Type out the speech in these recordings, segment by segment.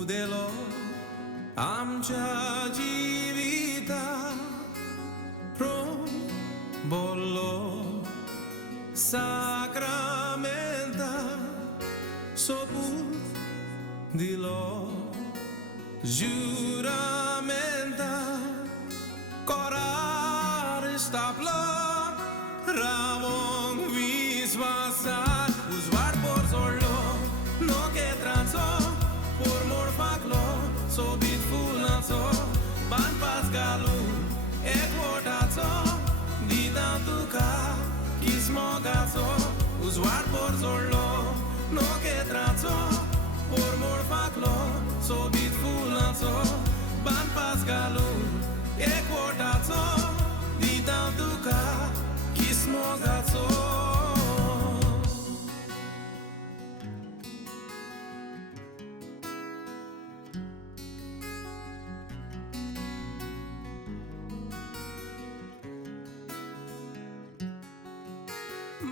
उदेलो आमच्या जिवितात बोललो sacramental सोबूत दिलो juramental korar staplo ramon visvasat uzvar por zorlo no que transo por morfaklo sobit fulanso ban pasgalu ekvotazo didam tuka kismogazo uzvar por zorlo no que transo por morfaklo sobit fulanso ban pasgalu ekvotazo didam tuka kismogazo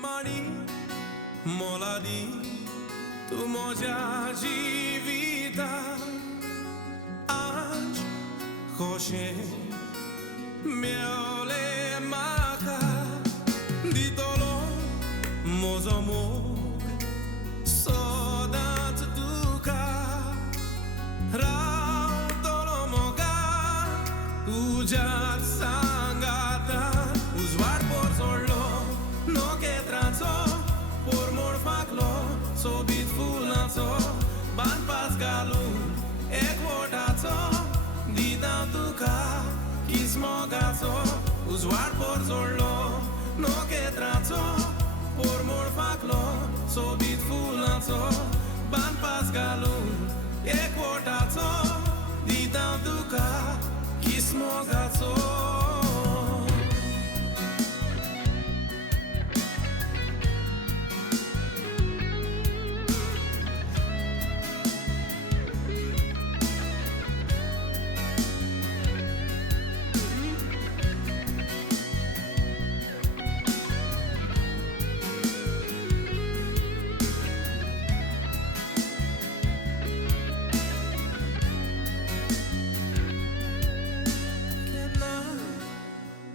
Mani moladi tu moja jivita Aj khoshe meole maka ditolo mozomok sodat tuka rautolo moga ujat sangata uzvar por zorlo no que transo por morfaklo sobit fulanso ban pasgalu ekvotazo didam tuka kismogazo uzvar por zorlo no que transo por morfaklo sobit fulanso ban pasgalu ekvotazo didam tuka kismogazo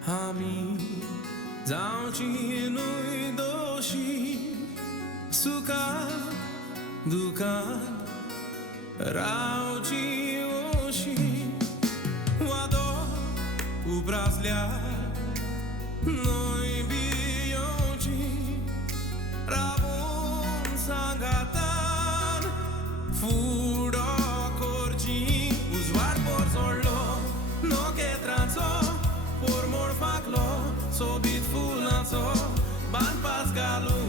Ami जाऊची नुई दोषी सुखात दुखात रावची ओशी वादो उब्रासल्या नुई बियोची रावून सांगातान फुडो करची उजवाड por zorlo no que transo por morfaklo sobit fulanso ban pasgalu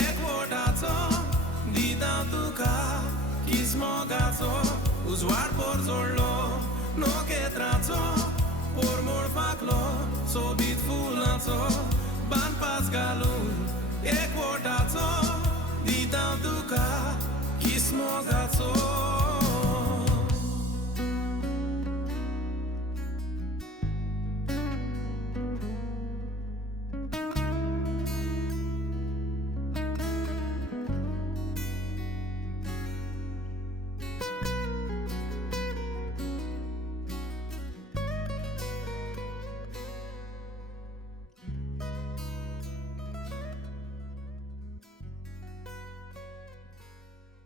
ekvotazo didam tuka kismogazo uzvar por zorlo no que transo por morfaklo sobit fulanso ban pasgalu ekvotazo didam tuka kismogazo